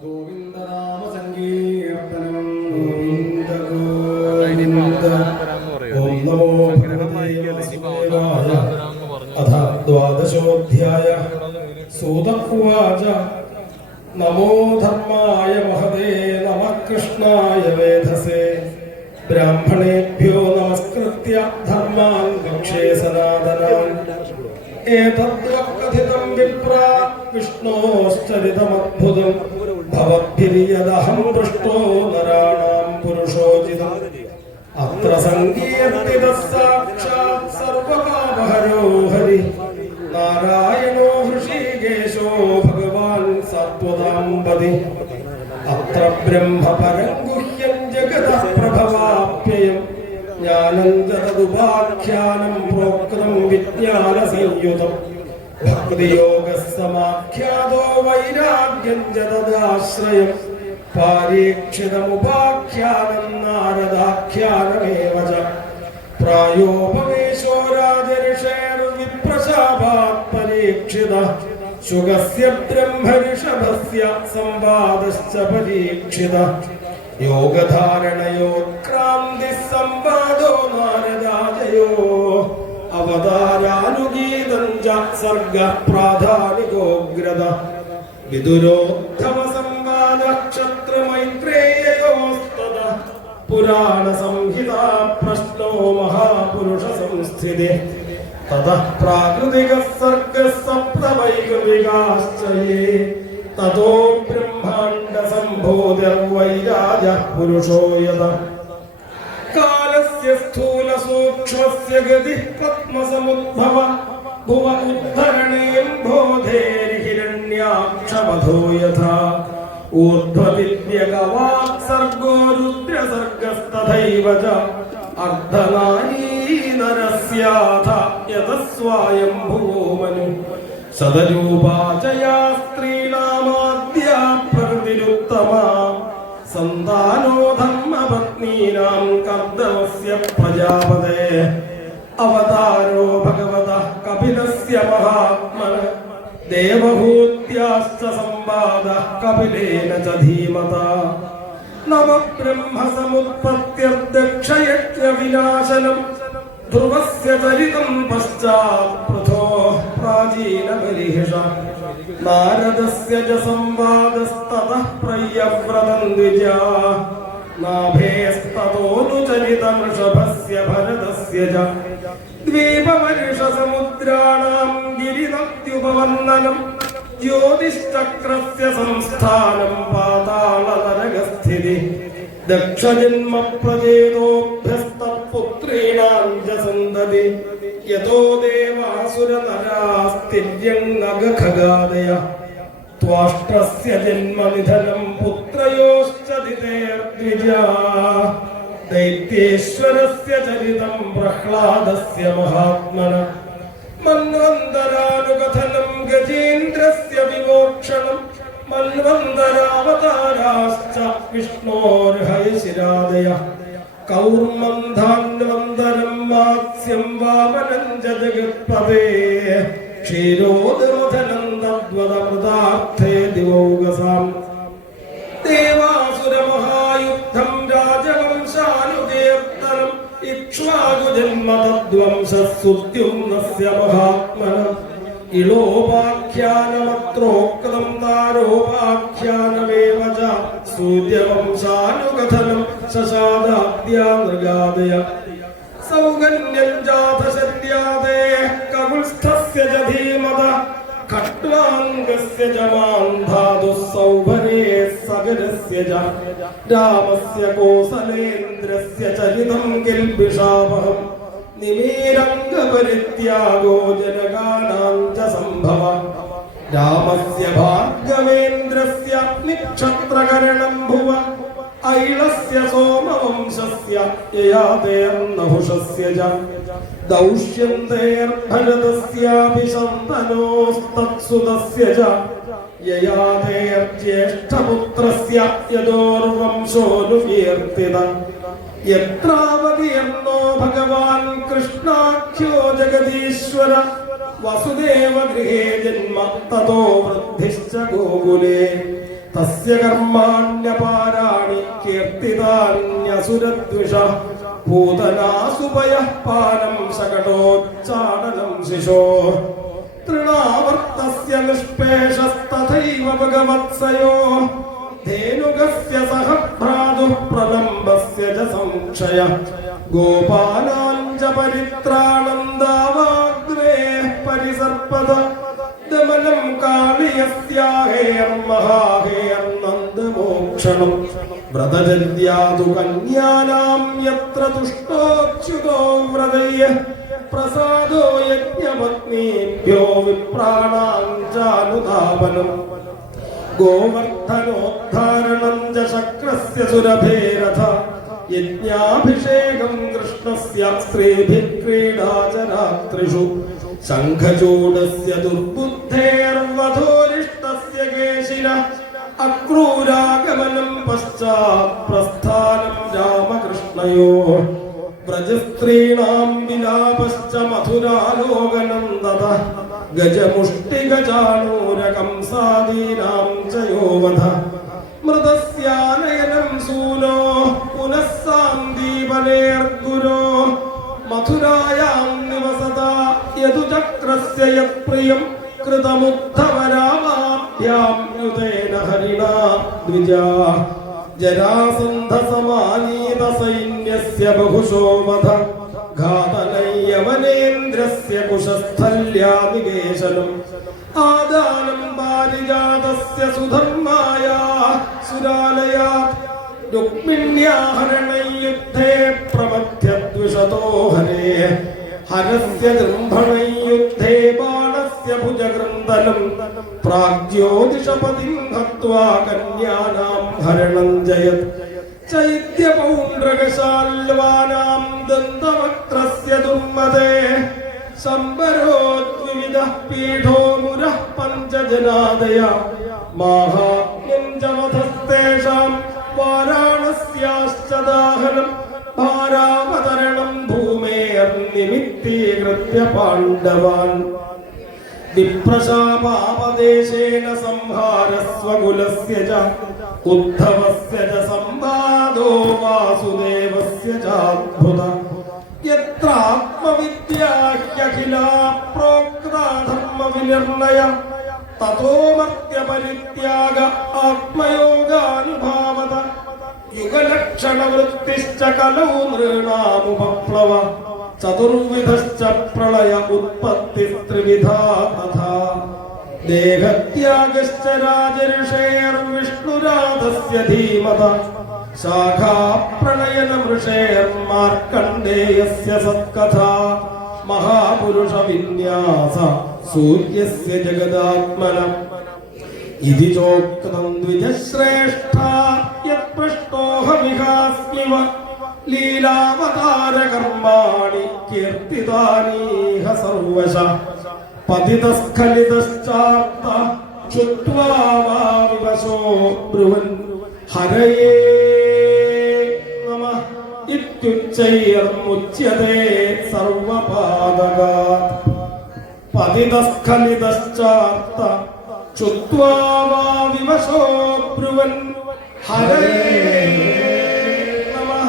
ഗോവിന്ദനാമ സങ്കീർത്തനം ഗോവിന്ദ ഗോവിന്ദ. ഓം നമോ ഭഗവതേ വാസുദേവായ. അഥ ദ്വാദശോധ്യായ. സൂത ഉവാച നമോ ധർമായ മഹതേ നമഃ കൃഷ്ണായ വേധസേ ബ്രാഹ്മണേഭ്യോ നമസ്കൃത്യ ധർമാൻ വക്ഷേ സനാതനാൻ. ഏതദ്വക്കഥിതം വിപ്രാ വിഷ്ണോശ്ചരിതമദ്ഭുതം ഭവദ്ഭിര്യദഹം പൃഷ്ടോ നരാണാം പുരുഷോചിതം. അത്ര സങ്കീർത്തിതഃ സാക്ഷാത് സർവപാപഹരോ ഹരി നാരായണോ ഹൃഷീകേശോ ഭഗവാൻ സത്വതാംബതി. അത്ര ബ്രഹ്മപരം ഗുഹ്യം ജഗതഃ പ്രഭവാപ്യയം ജ്ഞാനം തദുപാഖ്യാനം പ്രോക്തം വിജ്ഞാനസംയുതം. ഭക്തിയോഗസമാഖ്യാതോ വൈരാഗ്യം ജതദാശ്രയം പാരീക്ഷിതമുപാഖ്യാനം നാരദാഖ്യാനമേവ ച. പ്രായോപവേശോ രാജർഷേർവിപ്രശാപാത് പരീക്ഷിതഃ ശുഗസ്യ ബ്രഹ്മഋഷഭസ്യ സംവാദശ്ച പരീക്ഷിതഃ. യോഗധാരണയോത്ക്രാന്തി സംവാദോ നാരദാദയോ അവതാരാനുഗീതം ച സർഗ പ്രാധാനികോഗ്രത. വിദുരോദ്ധവ സംവാദ ക്ഷത്രമൈത്രേയോസ്തദ പുരാണ സംഹിതാ പ്രശ്നോ മഹാപുരുഷ സംസ്ഥിതി. തതഃ പ്രാകൃതിക സർഗ സപ്തവൈകൃതികാശ്ച യേ തതോ ബ്രഹ്മാണ്ഡ സംഭോധിർവൈരാജ പുരുഷോ യത. കാലസ്യ സ്ഥൂല സൂക്ഷ്മസ്യ ഗതിഃ പത്മസമുദ്ഭവ ഭുവ ഉദ്ധരണേം ബോധേർഹിരണ്യാക്ഷവധോ യഥാ. ഊർധ്വദിവ്യഗവാക് സർഗോ രുദ്രസർഗസ്തഥൈവ ച. അർദ്ധനാരീ നരസ്യാഥ യതസ്വായംഭുവോ മനു. സദരൂപാചയാ സ്ത്രീണാമാദ്യാ പ്രകൃതിരുത്തമാ. സന്താനോ ധർമ്മപത്നീനാം കർദമസ്യ പ്രജാപതേ. അവതാരോ ഭഗവതഃ കപിലസ്യ മഹാത്മനഃ ദേവഹൂത്യാശ്ച സംവാദഃ കപിലേന ച ധീമതാ. നവബ്രഹ്മസമുത്പത്യർദക്ഷയജ്ഞ വിനാശനം ധ്രുവസ്യ ചരിതം പശ്ചാത് പൃഥോഃ പ്രാചീനബലിഹിഷ. നാരദസ്യ ച സംവാദസ്തതഃ പ്രയ്യവ്രതം ദ്വിജാഃ നാഭേസ്തതോനുചരിതം ഋഷഭസ്യ ഭരതസ്യ ച. ദ്വീപവർഷസമുദ്രാണാം ഗിരിനദ്യുപവന്ദനം ജ്യോതിശ്ചക്രസ്യ സംസ്ഥാനം പാതാളനരകസ്ഥിതി. ദക്ഷജന്മ പ്രചേതോഭ്യസ്തപുത്രീണാം ച സന്തതി യതോ ദേവാസുരനരാസ്തിര്യങ്ങഖഗാദയ. ത്വാഷ്ട്രസ്യ ജന്മനിധനം പുത്രയോശ്ച ദിതേർദ്വിജാഃ ദൈത്യേശ്വരസ്യ ചരിതം പ്രഹ്ലാദസ്യ മഹാത്മനഃ. മന്വന്തരാനുകഥനം ഗജേന്ദ്രസ്യ വിമോക്ഷണം മന്വന്തരാവതാരാശ്ച വിഷ്ണോർഹയശിരാദയഃ. കൗർമന്ധാന്വന്തരം മാത്സ്യം വാമനം ച ജഗത്പതേഃ ക്ഷീരോദോധനം തദ്വദമൃതാർത്ഥേ ദിവൗകസാം. ദേവാസുരമഹായുദ്ധം രാജവംശാനുകീർത്തനം ഇക്ഷ്വാകുജന്മ തദ്വംശസ്സുദ്യുമ്നസ്യ മഹാത്മനഃ. ഇളോപാഖ്യാനമത്രോക്തം താരോപാഖ്യാനമേവ ച. സൂര്യവംശാനുകഥനം ശശാദാദ്യാ നൃഗാദയ. സൗകന്യം ജാതശല്യാദേഃ കകുൽസ്ഥസ്യ ച ധീമതഃ ഖട്വാംഗസ്യ ച മാന്ധാതുഃ സൗഭരേഃ സഗരസ്യ ച. രാമസ്യ കോസലേന്ദ്രസ്യ ചരിതം കിൽബിഷാവഹം നിമീരംഗപരിത്യാഗോ ജനകാനാം ച സംഭവഃ. രാമസ്യ ഭാർഗവേന്ദ്രസ്യ നിക്ഷത്രകരണം ഭുവ ഐളസ്യ സോമവംശസ്യ യയാതേർനഹുഷസ്യ ച. ദൗഷ്യന്തേർഭരതസ്യാപി ശന്തനോസ്തത്സുതസ്യ ച യയാതേർജ്യേഷ്ഠപുത്രസ്യ യദോർവംശോനുകീർത്തിതഃ. യത്രാവതീർണോ ഭഗവാൻ കൃഷ്ണാഖ്യോ ജഗദീശ്വര വസുദേവ ഗൃഹേ ജന്മ തതോ വൃദ്ധിശ്ച ഗോകുലേ തസ്യ കർമാണ്യപാരാണി കീർത്തിതാന്യസുരദ്വിഷ പൂതനാസുപയഃ പാനം ശകടോച്ചാടനം ശിശോ തൃണാവർത്തസ്യ നിഷ്പേഷസ്തഥൈവ ഭഗവത്സയോ ധേനുകസ്യ സഹ ഭ്രാതുഃ പ്രലംബസ്യ ച സംക്ഷയ ഗോപാലാഞ്ച പരിത്രാണം ദാവാഗ്നേഃ പരിസർപ്പത ദമനം കാളിയസ്യാഹേർമഹാഹേർനന്ദമോക്ഷണം വ്രതജന്യാതു കന്യാനാം യത്ര തുഷ്ടോച്യുതോ വ്രതയ്യഃ പ്രസാദോ യജ്ഞപത്നീഭ്യോ വിപ്രാണാം ചാനുധാവനം ഗോവർദ്ധനോദ്ധാരണം ച ശക്രസ്യ സുരഭേരഥ യജ്ഞാഭിഷേകം കൃഷ്ണസ്യ സ്ത്രീഭിഃ ക്രീഡാ ച രാത്രിഷു ശംഖചൂഡസ്യ ദുർബുദ്ധേർവധോരിഷ്ടസ്യ കേശിനഃ അക്രൂരാഗമനം പശ്ചാത് പ്രസ്ഥാനം രാമകൃഷ്ണയോഃ വ്രജസ്ത്രീണാം വിലാപശ്ച മധുരാലോകനം തതഃ ഗജമുഷ്ടികചാണൂരകംസാദീനാം ച യോവധ മൃതസ്യാനയനം സൂനോ പുനഃ സാന്ദീപനേർഗുരോ മധുരായാം നിവസതാ യദുചക്രസ്യ യത്പ്രിയം കൃതമുദ്ധവരാമാഭ്യാം യുതേന ഹരിണാ ദ്വിജാ ജരാസന്ധസമാനീത സൈന്യസ്യ ബഹുശോ വധ ഘാതനയ്യവനേന്ദ്രസ്യ കുശസ്ഥല്യാ നികേശനം ആദാനം പാരിജാതസ്യ സുധർമായ സുരാലയാ രുക്മിണ്യാഹരണയുദ്ധേ പ്രമഥ്യദ്വിഷതോ ഹരേ ഹരസ്യ ഗൃംഭണയുദ്ധേ ബാണസ്യ ഭുജഗൃന്ദനം പ്രാഗ്ജ്യോതിഷപതിം ഹത്വാ കന്യാനാം ഹരണം ജയത് ചൈത്യപൗണ്ഡ്രകശാൽവാനാം ദന്തവക്ത്രസ്യ ദുർമദേ ശംബരോദ്വിവിധഃ പീഠോ മുരഃ പഞ്ചജനാദയ മാഹാത്മ്യം ച വധസ്തേഷാം വാരാണസ്യാശ്ച ദാഹനം ഭാരാവതരണം ഭൂമേർനിമിത്തീകൃത്യ പാണ്ഡവാൻ വിപ്രശാപാപദേശേന സംഹാരസ്വകുലസ്യ ച ഉദ്ധവസ്യ ച സംവാദോ വാസുദേവസ്യ ചാദ്ഭുത യത്രാത്മവിദ്യാഖ്യഖിലാ പ്രോക്താ ധർമ്മവിനിർണയ തതോ മർത്യപരിത്യാഗ ആത്മയോഗാനുഭാവത യുഗലക്ഷണവൃത്തിശ്ച കലൗ നൃണാമുപപ്ലവ ചതുർവിധശ്ച പ്രളയ ഉത്പത്തിസ്ത്രിവിധാ തഥാ ദേഹത്യാഗശ്ച രാജഋഷേർവിഷ്ണുരാധസ്യ ധീമത ശാഖാപ്രണയനമൃഷേർമാർക്കണ്ഡേയസ്യ സത്കഥാ മഹാപുരുഷ വിന്യാസ സൂര്യസ്യ ജഗദാത്മന ഇതി ചോക്തം ദ്വിജശ്രേഷ്ഠാ യത്പൃഷ്ടോഹമിഹാസ്മിവ ലീലാവതാരകർമാണി കീർത്തിതാനീഹ സർവശ പതിതസ്ഖലിതശ്ചാർത്ത ചുത്വാ വിവശോ ബ്രുവൻ ഹരയേ നമഃ ഇത്യുച്ചൈർമുച്യതേ സർവപാദകാത് പതിതസ്ഖലിതശ്ചാർത്ത ചുത്വാ വിവശോ ബ്രുവൻ ഹരയേ നമഃ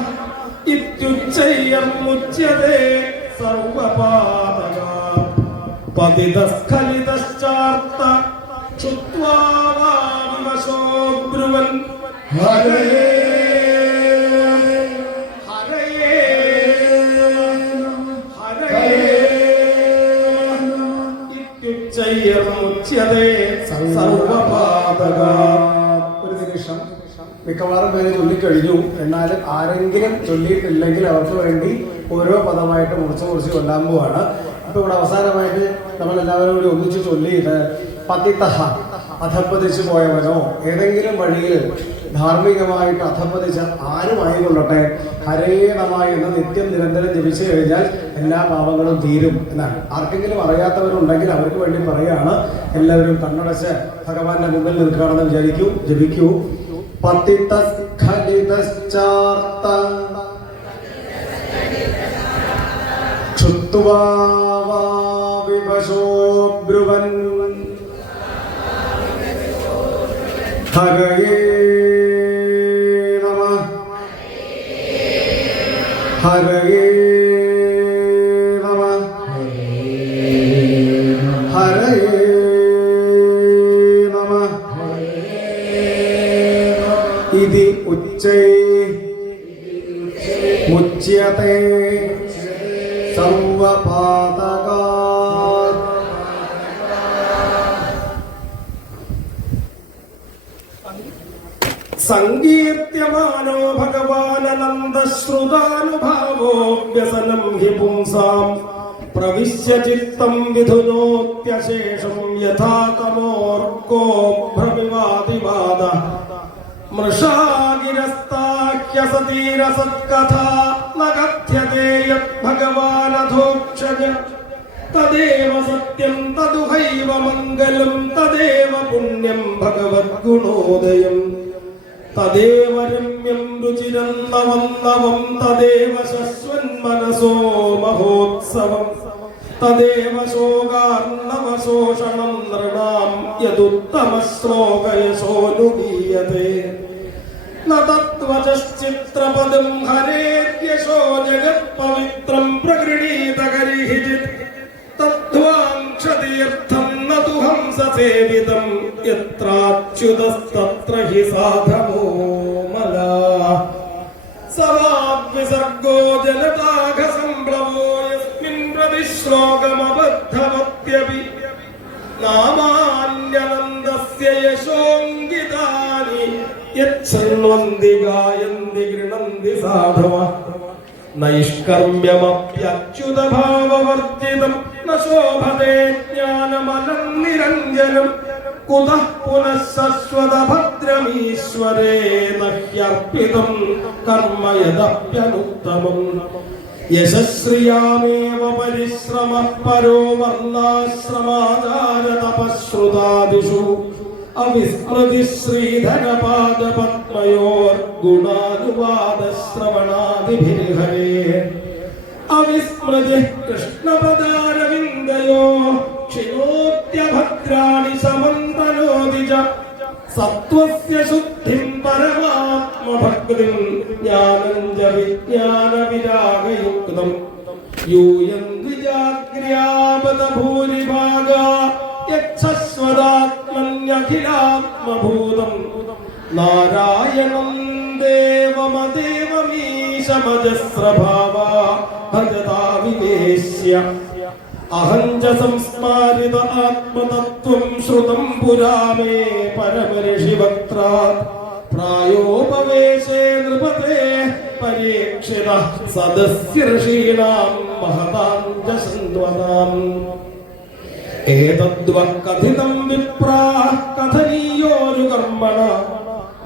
ഇത്യുച്ചൈർമുച്യതേ സർവപാദകാത് പതിതസ്ഖലിതശ്ചാർത്ത ചുത്വാ വിവശോ ബ്രുവൻ ഹരയേ ഹരയേ ഹരയേ ഇത്യുച്ചൈർമുച്യതേ സർവപാദകാത്. ഒരു നിമിഷം, മിക്കവാറും പേര് ചൊല്ലിക്കഴിഞ്ഞു. എന്നാലും ആരെങ്കിലും ചൊല്ലിയിട്ടില്ലെങ്കിൽ അവർക്ക് വേണ്ടി ഓരോ പദമായിട്ട് മുറിച്ച് കൊല്ലാൻ പോവാണ്. അപ്പൊ ഇവിടെ അവസാനമായിട്ട് നമ്മളെല്ലാവരും കൂടി ഒന്നിച്ച് ചൊല്ലിയിട്ട് പതിതഃ അധപ്പതിച്ചു പോയവനോ ഏതെങ്കിലും വഴിയിൽ ധാർമ്മികമായിട്ട് അധപ്പതിച്ച ആരുമായിക്കൊള്ളട്ടെ ഹരേ നമ എന്ന് നിത്യം നിരന്തരം ജപിച്ചു കഴിഞ്ഞാൽ എല്ലാ പാപങ്ങളും തീരും എന്നാണ്. ആർക്കെങ്കിലും അറിയാത്തവരുണ്ടെങ്കിൽ അവർക്ക് വേണ്ടി പറയാണ്. എല്ലാവരും കണ്ണടച്ച് ഭഗവാന്റെ മുമ്പിൽ നിൽക്കുകയാണെന്ന് വിചാരിക്കൂ, ജപിക്കൂ. പതിതസ്ഖലിതശ്ചാർത്ത ക്ഷുത്വാ വിവശോ ബ്രുവൻ ഹരയേ ഹരയേ നമഃ ഹരയേ നമഃ ഇതി ഉച്ചൈ മുച്യത്തെ സർവപാതകാത്. സങ്കീർത്യമാനോ ഭഗവാനന്ദശ്രുതാനുഭാവോ വ്യസനം ഹി പുംസാം പ്രവിശ്യ ചിത്തം വിധുനോത്യശേഷം യഥാ തമോർക്കോ ഭ്രമിവാദിവാദ മൃഷാഗിരസ്താഹ്യസതീരസത്കഥാ ന കഥ്യതേ യത് ഭഗവാനധോക്ഷജ തദേവ സത്യം തദുഹൈവ മംഗളം തദേവ പുണ്യം ഭഗവദ്ഗുണോദയം തദേവ രമ്യം രുചിരം നവം നവം തദേവ ശശ്വന്മനസോ മഹോത്സവം തദേവ ശോകാർണവശോഷണം നൃണാം യദുത്തമ ശ്ലോകയശോനുഗീയതേ ന തദ്വചശ്ചിത്രപദം ഹരേര്യശോ ജഗത്പവിത്രം പ്രഗൃണീത കരിഹിജിത് തദ്വാംക്ഷതീർത്ഥം ന തു ഹംസസേവിതം യത്രാച്യുതസ്തത്ര ഹി സാധമോ മലാ സവാഗ്വിസർഗോ ജനതാഘസംപ്ലവോ യസ്മിൻ പ്രതിശ്ലോകമബദ്ധവത്യപി നാമാന്യനന്ദസ്യ യശോംഗിതാനി യച്ഛൃണ്വന്തി ഗായന്തി ഗൃണന്തി സാധവഃ നൈഷ്കർമ്മ്യമപ്യച്യുതഭാവവർജിതം ന ശോഭതേ ജ്ഞാനമലം നിരഞ്ജനം കുതഃ പുനഃ ശശ്വതഭദ്രമീശ്വരേ നഹ്യർപ്പിതം കർമ്മ യദപ്യനുത്തമം യശശ്രിയാമേവ പരിശ്രമഃ പരോ വർണ്ണാശ്രമാചാരതപശ്രുതാദിഷു അവിസ്മൃതി ശ്രീധരപാദപത്മയോർ ഗുണാനുവാദശ്രവണാദിഭിർഹരേ അവിസ്മൃതി കൃഷ്ണപദാരവിന്ദയോ ക്ഷിണോത്യഭദ്രാണി സമന്തനോതി ച സത്വസ്യ ശുദ്ധിം പരമാത്മഭക്തിം ജ്ഞാനം ച വിജ്ഞാനവിരാഗയുക്തം യൂയം ദ്വിജാഗ്ര്യാപദ ഭൂരിഭാഗാ യച്ഛസ്വദാത്മന്യഖിലാത്മഭൂതം നാരായണം ദേവമദേവമീശമജസ്രഭാവാ ഭജതാ വിവേശ്യ അഹം ച സംസ്മാരിത ആത്മതത്വം ശ്രുതം പുരാ മേ പരമഋഷിവക്ത്രാത് പ്രായോപവേശേ നൃപതേ പരീക്ഷിത സദസ്യ ഋഷീണാം മഹതാം ച സന്വതാം ഏതദ്വഃ കഥിതം വിപ്രാഃ കഥനീയോരു കർമ്മണ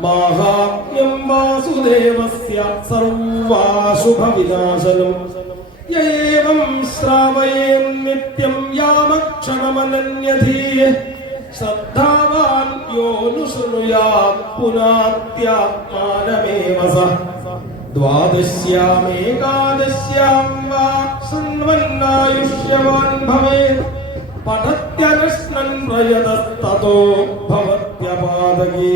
മാഹാത്മ്യം വാസുദേവസ്യ സർവാശുഭവിനാശനം യേവം ശ്രാവയേൻ നിത്യം യാമക്ഷണമനന്യധീഃ ശ്രദ്ധാവാൻ യോനുശൃണുയാത് പുനാത്യാത്മാനമേവ സഃ ദ്വാദശ്യാമേകാദശ്യാം വാ ശൃണ്വന്നായുഷ്യവാൻ ഭവേത് പഠത്യനശ്നൻ പ്രയതസ്തതോ ഭവത്യപാദകേ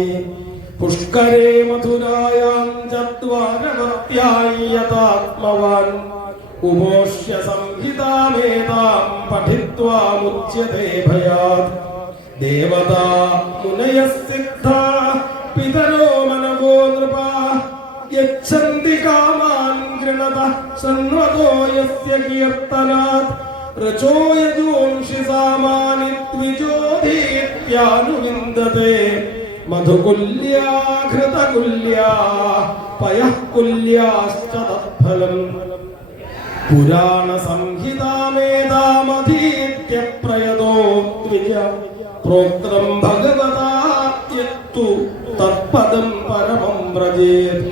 പുഷ്കരേ മധുരായാം ചദ്വാരവത്യായി യഥാത്മവാൻ ഉപോഷ്യ സംഹിതാമേതാം പഠിത്വാ മുച്യതേ ഭയാത് ദേവതാ മുനയഃ സിദ്ധാ പിതരോ മനവോ നൃപാ യച്ഛന്തി കാമാൻ ഗൃണതഃ ശൃണ്വതോ യസ്യ കീർത്തനാത് ഋചോ യജൂംഷി സാമാനി ദ്വിജോധീത്യാനുവിന്ദതേ മധുകുല്യാ ഘൃതകുല്യാ പയഃകുല്യാശ്ച തത്ഫലം പുരാണ സംഹിതാമേതാമധീത്യ പ്രയതോ ദ്വിജ പ്രോക്തം ഭഗവതാ യത്തു തത്പദം പരമം വ്രജേത്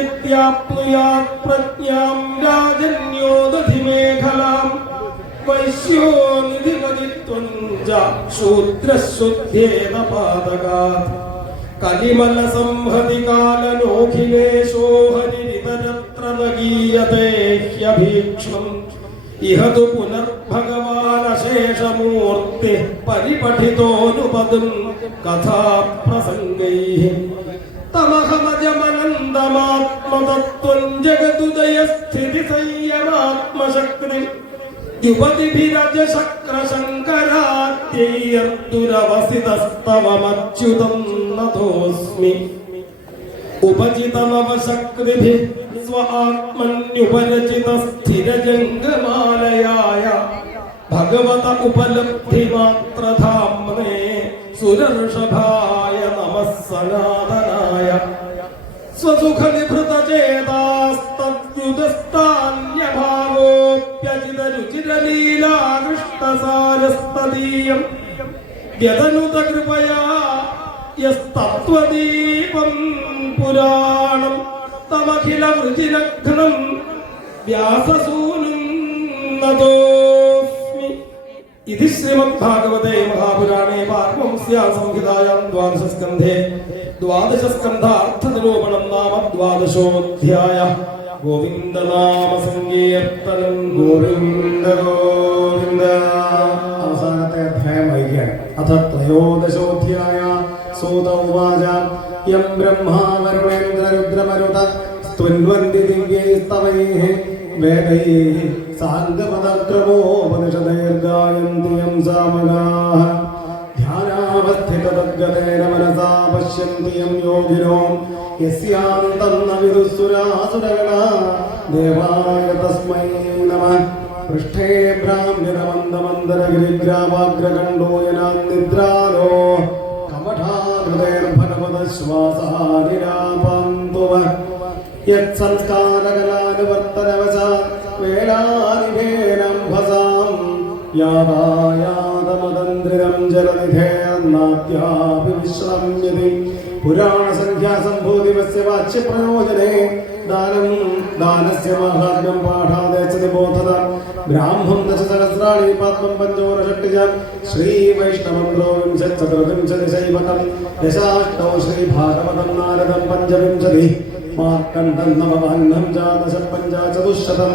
വിപ്രോധീത്യാപ്നുയാത് പ്രജ്ഞാം രാജന്യോ ദധിമേഖലാം വൈശ്യോ നിധിപതിത്വം ച ശൂദ്രശുദ്ധ്യേന പാതകാത് കലിമല സംഹതി കാലനോഖിലേശോ ഹരിരിതരത്ര നഗീയതേ ഹ്യഭീക്ഷ്ണം ഇഹതു പുനർഭഗവാനശേഷമൂർത്തി പരിപഠിതോനുപദം കഥാപ്രസംഗൈഃ തമഹമജമനന്തമാത്മതത്വം ജഗതുദയസ്ഥിതി സംയമാത്മശക്തി യുവതിഭിരജശക്രശങ്കരാത്യൈർദുരവസിതസ്തവമച്യുതം നതോസ്മി ഉപചിതമവശക്തിഭിः സ്വ ആത്മന്യുപരചിതസ്ഥിരജംഗമാലയായ ഭഗവത ഉപലബ്ധിമാത്രധാമ്നേ സുരർഷഭായ നമഃ സനാതനായ സ്വസുഖനിഭൃതചേതാസ്തദ്യുതസ്ഥാന്യഭാവോപ്യചിതരുചിരലീലാകൃഷ്ടസാരസ്തദീയം യദനുതകൃപയാ യസ്തത്വദീപം പുരാണം തമഖില വൃജിനഘ്നം വ്യാസസൂനും നതോസ്മി. ഇതി ശ്രീമദ്ഭാഗവതേ മഹാപുരാണേ പാർവംസ്യാം സംഹിതായാം ദ്വാദശസ്കന്ധേ ദ്വാദശസ്കന്ധാർത്ഥനിരൂപണം നാമ ദ്വാദശോऽധ്യായഃ. ഗോവിന്ദനാമ സങ്കീർത്തനം. ഗോവിന്ദ ഗോവിന്ദ. അവസാനത്തെ അധ്യായം വൈകിയാണ്. അഥ ത്രയോദശോധ്യായ. സൂത ഉവാച യം ബ്രഹ്മാ വരുണേന്ദ്രരുദ്രമരുത സ്തുന്വന്തി ദിവ്യൈസ്തവൈഃ വേദൈഃ സാംഗപദക്രമോപനിഷദൈർഗായന്തി യം സാമഗാഃ ധ്യാനാവസ്ഥിതതദ്ഗതേന മനസാ പശ്യന്തി യം യോഗിനോ യസ്യാന്തം ന വിദുഃസുരാസുരഗണാ ദേവായ തസ്മൈ നമഃ. പൃഷ്ഠേ ഭ്രാമ്യനമന്ദമന്ദരഗിരിഗ്രാവാഗ്രകണ്ഡോയനാ നിദ്രാലോ കമഠാകൃതൈർഭഗവതശ്വാസാനിരാപാന്തുവ യത്സംസ്കാരകലാനുവർത്തനവശാ വേലാനിഭേനംഭസാം യാതായാതമതന്ത്രിതം ജലനിധേർനാദ്യാപി വിശ്രമ്യതി പുരാണസംഖ്യാസംഭൂതിവസ്യ വാച്യപ്രയോജനേ ദാനം ദാനസ്യ മാഹാത്മ്യം പാഠാദേശതി ബോധത ബ്രാഹ്മം ദശസഹസ്രാണി പാത്മം പഞ്ചോനഷട്ടിജ ശ്രീവൈഷ്ണവം ത്രോവിംശച്ചതുർവിംശതിശൈവകം ദശാഷ്ടൗ ശ്രീഭാഗവതം നാരദം പഞ്ചവിംശതി മാർക്കണ്ഡം നവവാഹ്നം ച പഞ്ചചതുശ്ശതം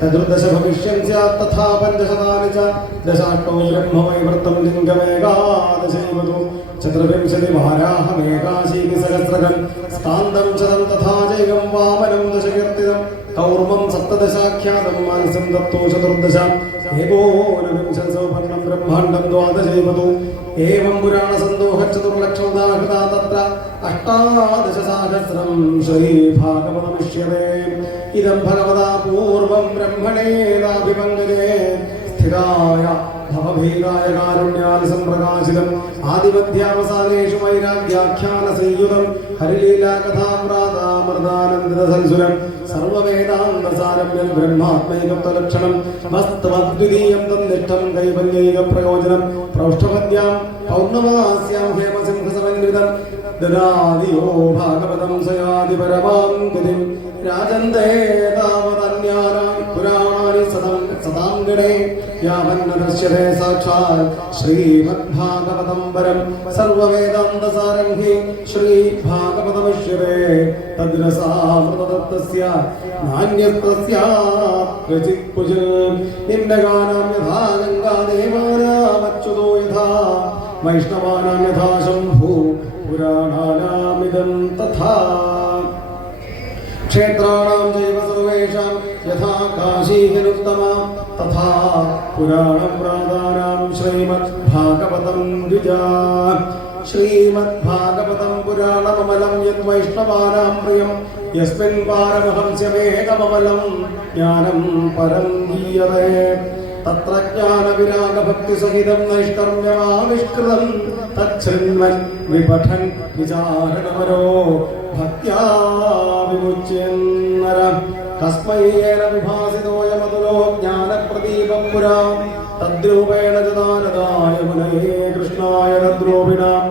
ചതുർദശ ഭവിഷ്യം സ്യാत् തഥാ പഞ്ചശതാനി ച ദശാഷ്ടൗ ബ്രഹ്മവൈവൃത്തം ലിംഗമേകാദശൈവതു ചതുർവിംശതി വാരാഹമേകാശീതി സഹസ്രകം സ്കാന്ദം ശതം തഥാ ചൈകം വാമനം ദശകീർത്തിതം കൗർമം സപ്തദശാഖ്യാതം മാനസം തത്തോ ചതുർദശ ഏകോനവിംശസൗപർണം ബ്രഹ്മാണ്ഡം ദ്വാദശൈവതു ഏവം പുരാണസന്തോഹ ചതുർലക്ഷോദാഹൃതാ തത്ര അഷ്ടാദശസഹസ്രം ശ്രീഭാഗവതമിഷ്യതേ. ഇദം ഭഗവതാ പൂർവം ബ്രഹ്മണേനാഭിപങ്കജേ സ്ഥിതായ ഭവഭീതായ കാരുണ്യാദി സംപ്രകാശിതം ആദിമധ്യാവസാനേഷു വൈരാഗ്യാഖ്യാന സംയുതം ഹരിലീലാകഥാമൃതാനന്ദിതസൽസുരം സർവവേദാന്തസാരം ബ്രഹ്മാത്മൈകത്വലക്ഷണം മസ്തമദ്വിതീയം തന്നിഷ്ടം കൈവല്യൈക പ്രയോജനം പ്രൗഷ്ഠപദ്യാം പൗർണമാസ്യാം ഹേമസിംഹസമന്വിതം ദദാദിയോ ഭാഗവതം സയാദി പരമാം ഗതിം രാജന്തേ താവതന്യാനാനി പുരാണാനി സദാം ഗണേ യാവന്ന ദൃശ്യതേ സാക്ഷാൽ ശ്രീമദ്ഭാഗവതം പരം സർവവേദാന്തസാരം ഹി ശ്രീഭാഗവതമിഷ്യതേ തദ്രസാമൃതതസ്യ നാന്യസ്തസ്യാത്വചിത്പുജിൽ നിമ്നഗാനാം യഥാ ഗംഗാദേവാനാമച്യുതോ യഥാ വൈഷ്ണവാനാം യഥാ ശംഭു പുരാണാനാമിദം തഥാ ക്ഷേത്രാണാം ചൈവ സർവേഷാം യഥാ കാശീഹിനുത്തമാ തഥാ പുരാണം പ്രാതാനാം ശ്രീമദ്ഭാഗവതം ദ്വിജാ. ശ്രീമദ്ഭാഗവതം പുരാണമമലം യദ്വൈഷ്ണവാനാം പ്രിയം യസ്മിൻ പാരമഹംസ്യമേകമമലം ജ്ഞാനം പരം ഗീയതേ. തത്ര ജ്ഞാനവിരാഗഭക്തിസഹിതം നൈഷ്കർമ്യമാവിഷ്കൃതം തച്ഛൃണ്വൻ വിപഠൻ വിചാരണമരോ ഭക്ത്യാ വിമുച്യന്നര. കസ്മൈയേന വിഭാസിതോയമതുലോ ജ്ഞാനപ്രദീപം പുരാം തദ്രൂപേണ ചതാരദായ മുനയേ കൃഷ്ണായ തദ്രൂപിണാം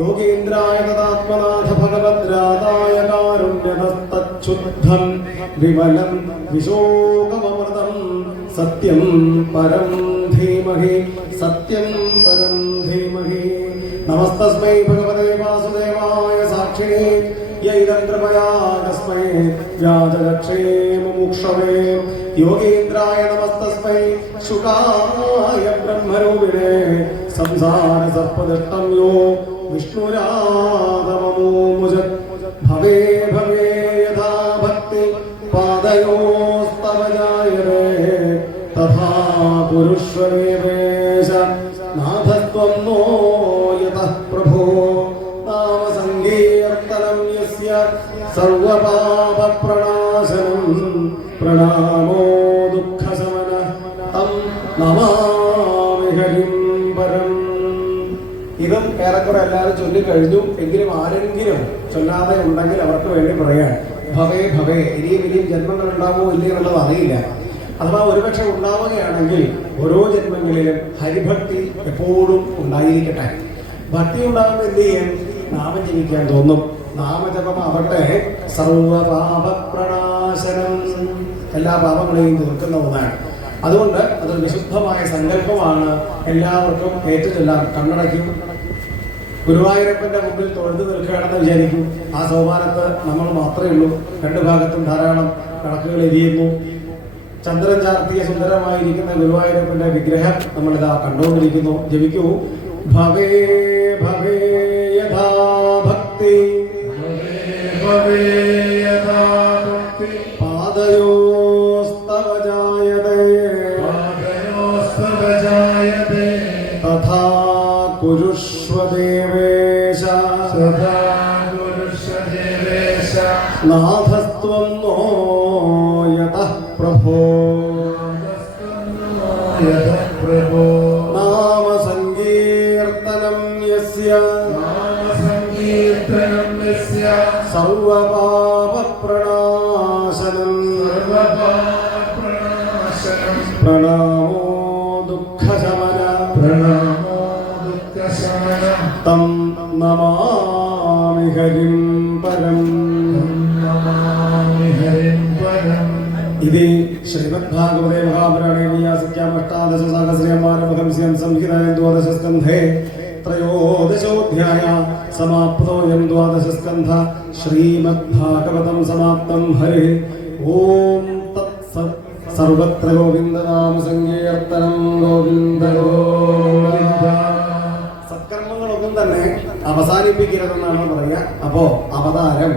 യോഗീന്ദ്രായ തദാത്മനാഥ ഭഗവദ്രാതായ കാരുണ്യതസ്തച്ഛുദ്ധം വിമലം വിശോകമമൃതം സത്യം പരം ധീമഹി സത്യം പരം ധീമഹി. നമസ്തസ്മൈ ഭഗവതേ വാസുദേവായ സാക്ഷിണേ യൈദം കൃപയാ തസ്മൈ വ്യാജലക്ഷേ മുമുക്ഷവേ. യോഗീന്ദ്രായ നമസ്തസ്മൈ ശുകായ ബ്രഹ്മരൂപിണേ സംസാര സർപ്പദഷ്ടം യോ വിഷ്ണുരാധമമോമുജ. ഭവേ ഭവേ യഥാ ഭക്തി പാദയോസ്തവ ജായതേ തഥാ പുരുഷ്വേവേശ നാഥത്വം നോ യതഃ പ്രഭോ നാമ സങ്കീർത്തനം യസ്യ സർവപാപ പ്രണാശനം പ്രണാമോ ദുഃഖശമനഃ തം നമാമി ഹരിം പരം. ഇതും ഏറെക്കുറെ എല്ലാവരും ചൊല്ലിക്കഴിഞ്ഞു. എങ്കിലും ആരെങ്കിലും ചൊല്ലാതെ ഉണ്ടെങ്കിൽ അവർക്ക് വേണ്ടി പറയാൻ ഭവേ ഭവേ ഇനിയും ഇനിയും ജന്മങ്ങൾ ഉണ്ടാവുമോ ഇല്ലേ എന്നുള്ളത് അറിയില്ല. അഥവാ ഒരുപക്ഷെ ഉണ്ടാവുകയാണെങ്കിൽ ഓരോ ജന്മങ്ങളിലും ഹരിഭക്തി എപ്പോഴും ഉണ്ടായിരിക്കട്ടെ. ഭക്തി ഉണ്ടാകുമ്പോൾ എന്ത് ചെയ്യും? നാമം ജപിക്കാൻ തോന്നും. നാമജപം ആവട്ടെ സർവപാപ പ്രണാശനം, എല്ലാ പാപങ്ങളെയും തീർക്കുന്ന ഒന്നാണ്. അതുകൊണ്ട് അതൊരു വിശുദ്ധമായ സങ്കല്പമാണ്. എല്ലാവർക്കും ഏറ്റുചൊല്ലാം. കണ്ണടയ്ക്കും. ഗുരുവായൂരപ്പന്റെ മുമ്പിൽ തൊഴുതു നിൽക്കുകയാണെന്ന് വിചാരിക്കും. ആ സോപാനത്ത് നമ്മൾ മാത്രമേ ഉള്ളൂ. രണ്ടു ഭാഗത്തും ധാരാളം കണക്കുകൾ എരിയുന്നു. ചന്ദ്രൻ ചാർത്തിയ സുന്ദരമായിരിക്കുന്ന ഗുരുവായൂരപ്പന്റെ വിഗ്രഹം നമ്മളിതാ കണ്ടുകൊണ്ടിരിക്കുന്നു. ജപിക്കൂ. ഭവേ ഭവേ യഥാ ഭക്തി പാദയോസ്തവ ജായതേ തഥാ കുരുഷ്വ ദേവേശ നാഥസ്ത്വം നോ യതഃ പ്രഭോ നാമ സങ്കീർത്തനം യസ്യ സർവപാപ പ്രണാശനം പ്രണാമോ ദുഃഖശമന തം നമാമി ഹരിം പരം. ഇതി ശ്രീമദ്ഭാഗവതേ മഹാപുരാണേ വ്യാസസ്യാം അഷ്ടാദശ സഹസ്രമാനമഹംസ്യം സംഹിതായാം ദ്വാദശസ്കന്ധേ ത്രയോദശോऽധ്യായ സമാപ്തോയം ദ്വാദശസ്കന്ധ ശ്രീമദ്ഭാഗവതം സമാപ്തം. ഹരി ഓം തത്സത്. സർവത്ര ഗോവിന്ദനാമ സങ്കീർത്തനം. ഗോവിന്ദ ഗോവിന്ദ. സത്കർമ്മങ്ങളൊന്നും തന്നെ അവസാനിപ്പിക്കരുതെന്നാണ് പറയുക. അപ്പോ അവതാരം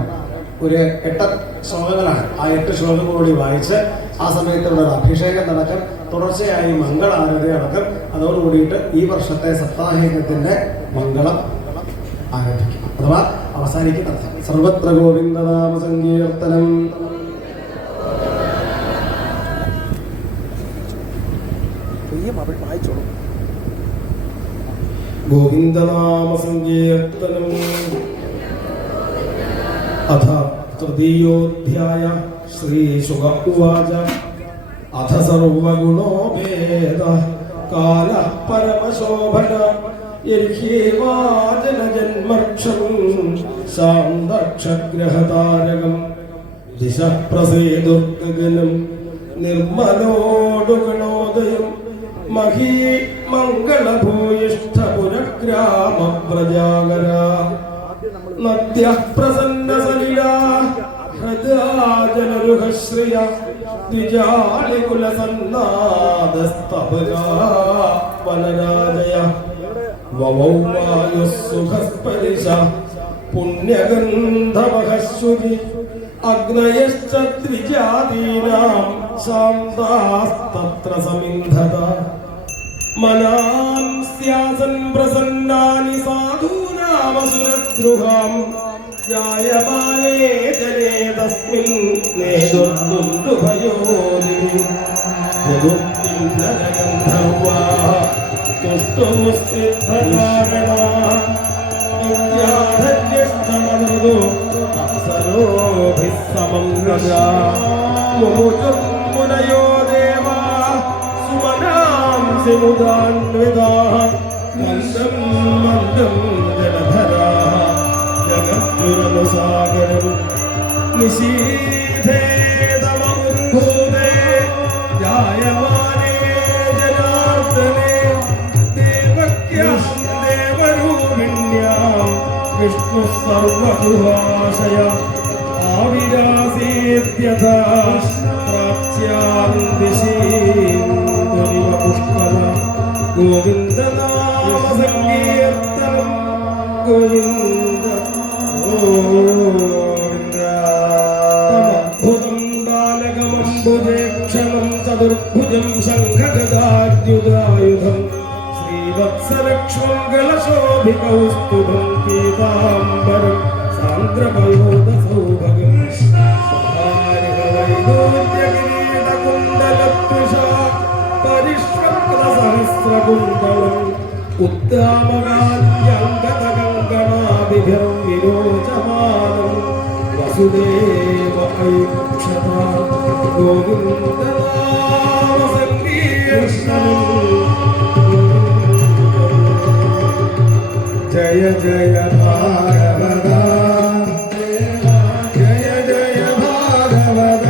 ഒരു 8 ശ്ലോകങ്ങളാണ്. ആ 8 ശ്ലോകങ്ങളോടി വായിച്ച് ആ സമയത്ത് ഇവിടെ അഭിഷേകം നടക്കും. തുടർച്ചയായി മംഗളാരതി നടക്കും. അതോടുകൂടിയിട്ട് ഈ വർഷത്തെ സപ്താഹയജ്ഞത്തിന്റെ മംഗളം ആരംഭിക്കും, അഥവാ അവസാനിക്കും. സർവത്ര ഗോവിന്ദനാമ സങ്കീർത്തനം. ഗോവിന്ദനാമ സങ്കീർത്തനം. അഥ തൃതീയോധ്യായ. ശ്രീശുക ഉവാച. അഥ സർവഗുണോ ഭേദ കാല പരമശോഭന യർഹ്യേവാജനജന്മക്ഷം ശാന്തക്ഷഗ്രഹതാരകം ദിശ പ്രസേതുർഗഗനം നിർമ്മലോടുഗണോദയം മഹീ മംഗളഭൂയിഷ്ഠപുരഗ്രാമവ്രജാകര നദ്യഃ പ്രസന്നസലിലാ ഹൃദാജനരുഹശ്രിയ ദ്വിജാളികുലസന്നാദസ്തപജാ വനരാജയ വവൗ വായുസ്സുഖസ്പരിശ പുണ്യഗന്ധവഹശ്രുതി അഗ്നയശ്ച ദ്വിജാതീനാം ശാന്താസ്തത്ര സമിന്ധത മനാം സ്യാസൻ പ്രസന്നാനി സാധൂനാമസുരദ്രുഹാം ജായമാനേ ജനേ തസ്മിൻ നേതുർദുന്ദുഭയോദിനി യദുത്തിന്നരഗന്ധർവാ തുഷ്ടുമുസ്തിദ്ധകാരണാ വിദ്യാധന്യസ്ഥമനൃദു അപ്സരോഭിः സമം ഗജാ മുമുചുർമുനയോ ദേവാ സുമനാംസി മുദാന്വിതാഃ മന്ദം മന്ദം ജലധരാഃ ജഗദ്ഗുരുസാഗരം നിശീഥേതമമുദ്ഭൂതേ ജായമാനേ ജനാർദ്ദനേ ദേവക്യാം ദേവരൂപിണ്യാം വിഷ്ണുഃ സർവഗുഹാശയ ആവിരാസീത്യഥാ പ്രാച്യാം ദിശീം പുഷ്പവ ഗോവിന്ദനാമ സങ്കീർത്തനം ഗോവിന്ദ. ക്ഷമം ചതുർഭുജം ശംഖഗദാര്യുധായുധം ശ്രീവത്സലക്ഷ്മം ഗളശോഭികൗസ്തുഭം പീതാംബരം സാന്ദ്രപയോധസൗഭഗം വൈദൂര്യകിരീടകുണ്ടലത്വിഷാ പരിഷ്വക്രസഹസ്രകുണ്ടളം ഉദ്ദാമകാദ്യംഗതകങ്കണാദിഭിർ വിരോചമാനം വസുദേവ ഐക്ഷത ഗോവിന്ദനാമസങ്കീർത്തനം ജയ ജയ ഭാഗവത ജയ ജയ ഭാഗവത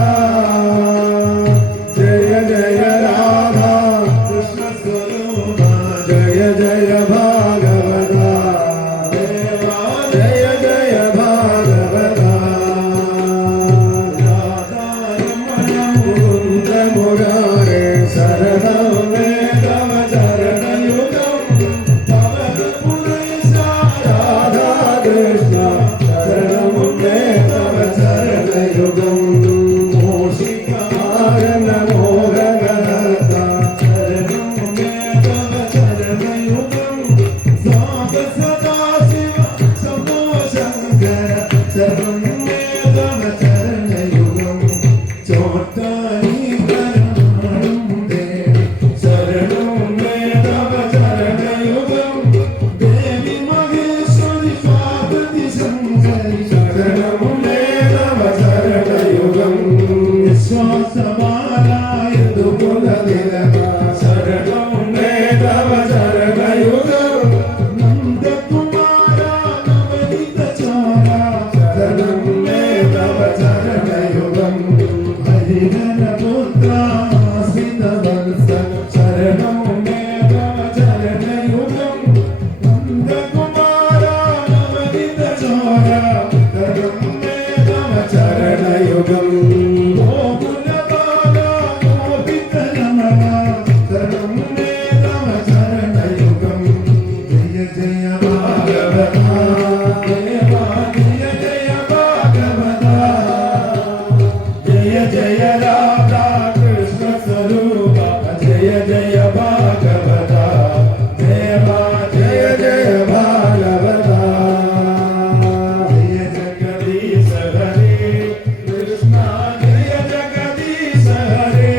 ജയ ജയ രാധാ കൃഷ്ണ സ്വരൂപ ജയ ജയ ഭാഗവത ജയ ജയ ഭാഗവത മുകുന്ദ മുരാരേ ശരണം മേ തവ ചരണയുഗം രാധാ കൃഷ്ണ ശരണം മേ തവ ചരണയുഗം മോഷികാരന മോഹനഹർത്ത ശരണം മേ തവ ചരണയുഗം സാധ സദാശിവ സമോ ശങ്കര ശരണം മേ തവ ചരണയുഗം ചോട്ടാനി കരണം ദേവി ശരണം മേ തവ ചരണയുഗം ദേവി മഹേശ്വരി പാർവതി ശങ്കരി ശരണം മേ തവ ചരണയുഗം വിശ്വാസമാനായ ദുകുലതിലക ശരണം മേ തവ ചരണയുഗം നന്ദകുമാര നവനിത ചോര ശരണം മേ തവ ചരണയുഗം ഹരിഹര പുത്ര ആശ്രിത വത്സല ശരണം മേ തവ ചരണയുഗം നന്ദകുമാര നവനിത ചോര ശരണം മേ തവ ചരണയുഗം ഗോകുലബാല ഗോപികരമണ ശരണം മേ തവ ചരണയുഗം ജയ ജയ ഭാഗവത ജയ ജയ ഭാഗവത ജയ ജയ രാധാ കൃഷ്ണ സ്വരൂപ ജയ ജയ ഭാഗവത ദേവാ ജയ ജയ ഭാഗവത ജയ ജഗദീശ ഹരേ കൃഷ്ണ ജയ ജഗദീശ ഹരേ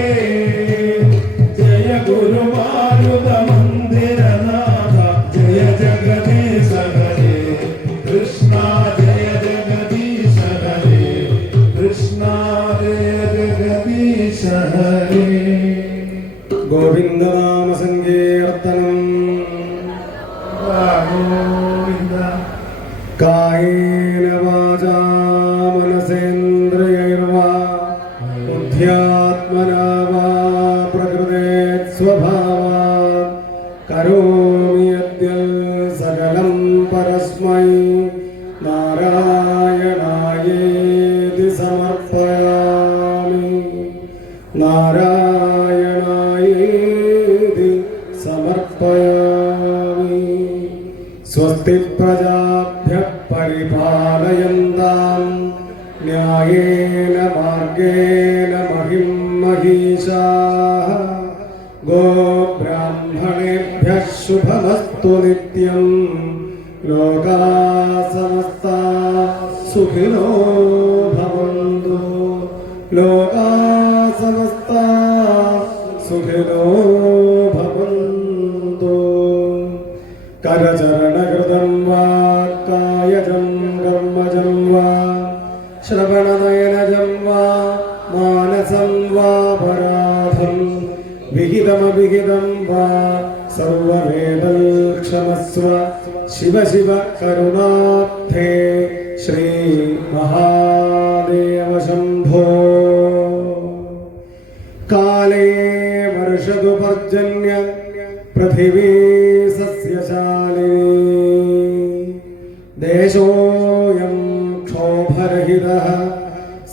ജയ ഗുരുമാരുത മന്ദിരനാഥ ജയ ജഗദീശ ഹരേ കൃഷ്ണ ജയ ജഗദീശ ഹരേ കൃഷ്ണ ജയ ജഗദീശ ഹരേ ഗോവിന്ദനാമ സങ്കീർത്തനം ഗോവിന്ദ കായേന വാചാ മനസേന്ദ്രിയൈർവാ ബുദ്ധ്യാത്മനാ വാ പ്രകൃതേ സ്വഭാവാത് കരോമി യദ്യൽ സകലം പരസ്മൈ നാരായണായേതി സമർപ്പയാമി നാരായണായേതി സമർപ്പയാമി സ്വസ്തി പ്രജാഭ്യഃ പരിപാലയന്താം ന്യായേന മാർഗേണ മഹിം മഹീശാഃ ഗോബ്രാഹ്മണേഭ്യഃ ശുഭമസ്തു നിത്യം ലോകാഃ സമസ്താഃ സുഖിനോ ഭവന്തു ലോകാഃ സമസ്താഃ സുഖിനോ ഭവന്തു കരചരണകൃതം വാ കായജം കർമ്മജം വാ ശ്രവണനയനജം വാ മാനസം വാ പരാധം വിഹിതമവിഹിതം വാ സർവവേദം ക്ഷമസ്വ ശിവ ശിവ കരുണാബ്ധേ ശ്രീ മഹാദേവ ശംഭോ കാലേ വർഷതു പർജന്യ പൃഥിവീ സസ്യശാലിനി ദേശോയം ക്ഷോഭരഹിതഃ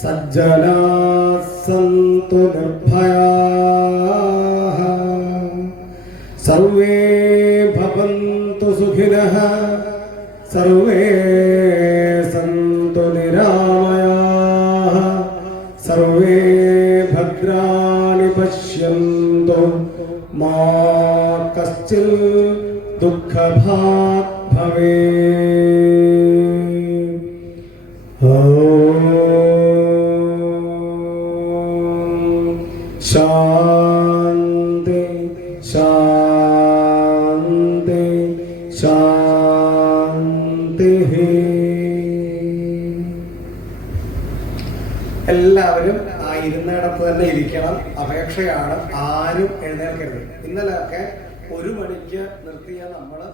സജ്ജനാഃ സന്തു നിർഭയാഃ സർവേ ഭവന്തു സുഖിനഃ സർവേ സന്തു നിരാമയാഃ സർവേ ഭദ്രാണി കശ്ചിൽ ദുഃഖഭാഗ് ഭവേ. ശാന്തി ശാന്തി ശാന്തി. എല്ലാവരും ആ ഇരുന്നിടത്ത് തന്നെ ഇരിക്കണം. അപേക്ഷയാണ്, ആരും എഴുന്നേൽക്കരുത്. ഇന്നലെയൊക്കെ 1 മണിക്ക് നിർത്തിയ നമ്മള്